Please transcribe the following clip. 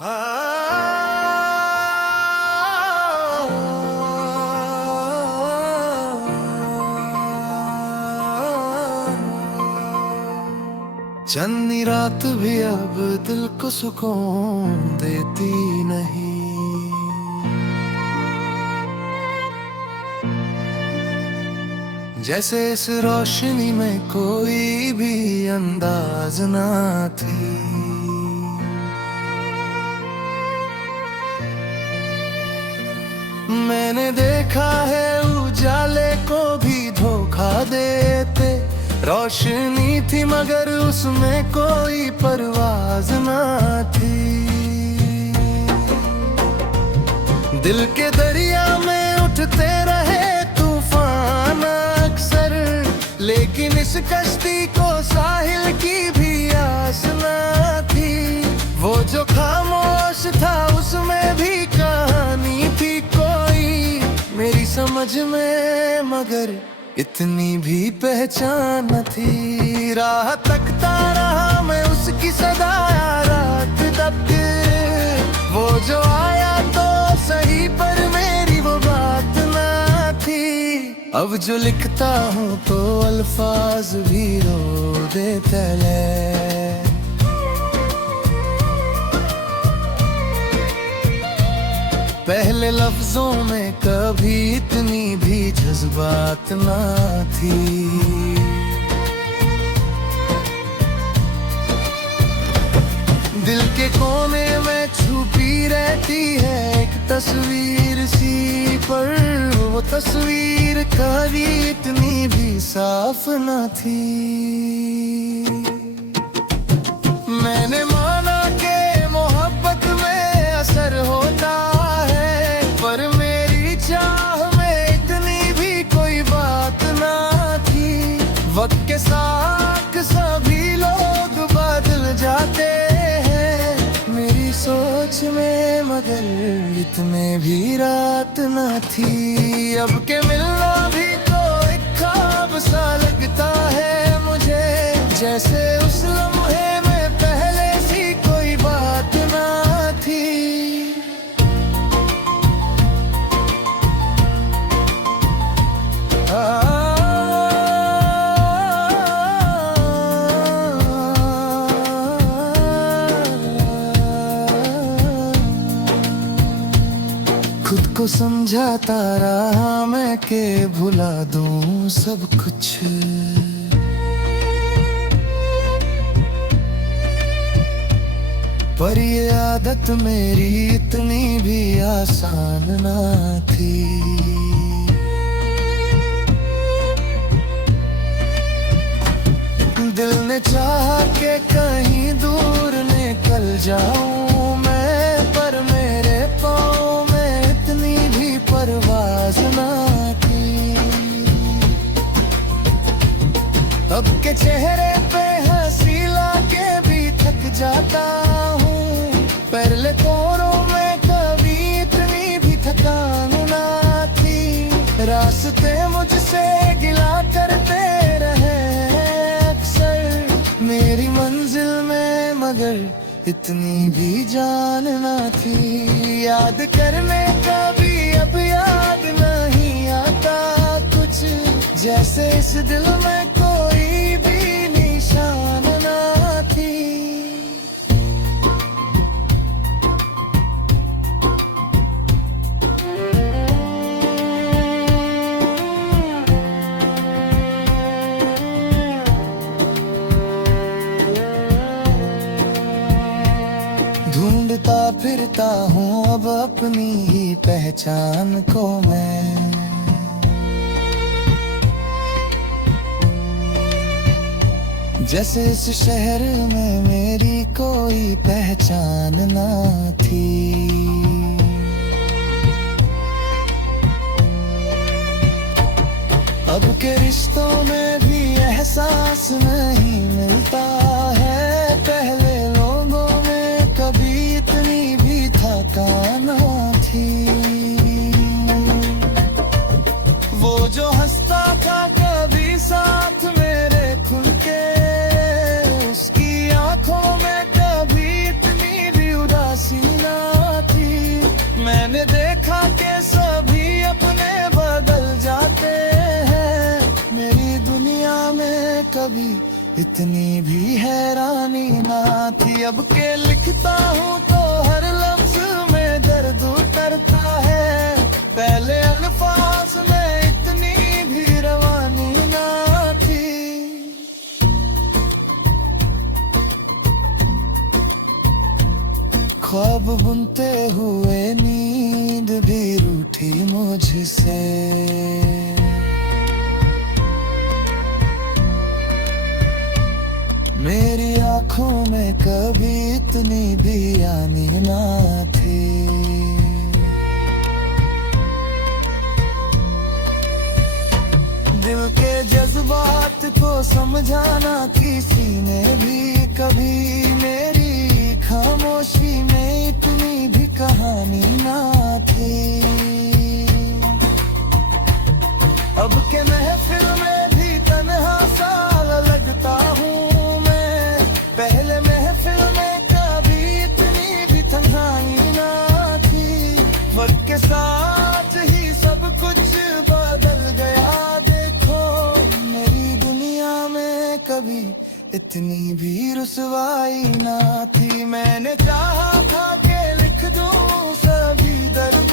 चन्नी रात भी अब दिल को सुकून देती नहीं। जैसे इस रोशनी में कोई भी अंदाज ना थी। मैंने देखा है उजाले को भी धोखा देते। रोशनी थी मगर उसमें कोई परवाज ना थी। दिल के दरिया में उठते रहे तूफान अक्सर, लेकिन इस कश्ती को साहिल की भी आस ना थी। वो जो खामोश था उसमें भी कहानी थी कोई मेरी समझ में, मगर इतनी भी पहचान न थी। राह तकता रहा मैं उसकी सदा रात तक। वो जो आया तो सही पर मेरी वो बात ना थी। अब जो लिखता हूँ तो अल्फाज भी रो देते हैं। पहले लफ्जों में कभी इतनी भी जज्बात ना थी। दिल के कोने में छुपी रहती है एक तस्वीर सी, पर वो तस्वीर कभी इतनी भी साफ ना थी। मैंने माना कि मोहब्बत में असर होता है, पर मेरी चाह में इतनी भी कोई बात ना थी। वक्त के साथ सभी लोग बदल जाते हैं मेरी सोच में, मगर इतने भी रात ना थी। अब के मिलना भी तो एक ख्वाब सा लगता है मुझे, जैसे उस लम्हे में पहले सी कोई बात ना थी। खुद को समझाता रहा मैं कि भुला दूं सब कुछ, पर ये आदत मेरी इतनी भी आसान ना थी। दिल ने चाहा कि कहीं दूर निकल जाऊं मैं, पर मेरे पाँव में इतनी भी परवाज ना थी। अब के चेहरे पे हंसी लाके भी थक जाता हूँ, पहले कोरों में कभी इतनी भी थकान ना थी। रास्ते मुझसे गिला करते रहे अक्सर मेरी मंजिल में, मगर इतनी भी जान ना थी। याद करने का भी अब याद नहीं आता कुछ, जैसे इस दिल में कोई भी निशान ना थी। ढूंढता फिरता हूँ अब अपनी ही पहचान को मैं, जैसे इस शहर में मेरी कोई पहचान ना थी। अब के रिश्तों में भी एहसास नहीं मिलता है, पहले लोगों में कभी इतनी भी थकान ना थी। वो जो हंसता था कभी साथ मेरे खुल के, उसकी आंखों में कभी इतनी भी उदासी दुनिया में कभी इतनी भी हैरानी ना थी। अब के लिखता हूँ तो हर लफ्ज में दर्द उतरता है, पहले अल्फाज में इतनी भी रवानी ना थी। ख्वाब बुनते हुए नींद भी रूठी मुझसे, मेरी आंखों में कभी इतनी भी आनी ना थी। दिल के जज्बात को समझाना किसी ने भी कभी, मेरी खामोशी में इतनी भी कहानी ना थी। अब के महफिल में भी तन्हा सा लगता हूँ मैं, पहले महफिल में कभी इतनी भी तन्हाई ना थी। वक्त के साथ ही सब कुछ बदल गया, देखो मेरी दुनिया में कभी इतनी भी रुसवाई ना थी। मैंने चाहा था कि लिख दूं सभी दर्द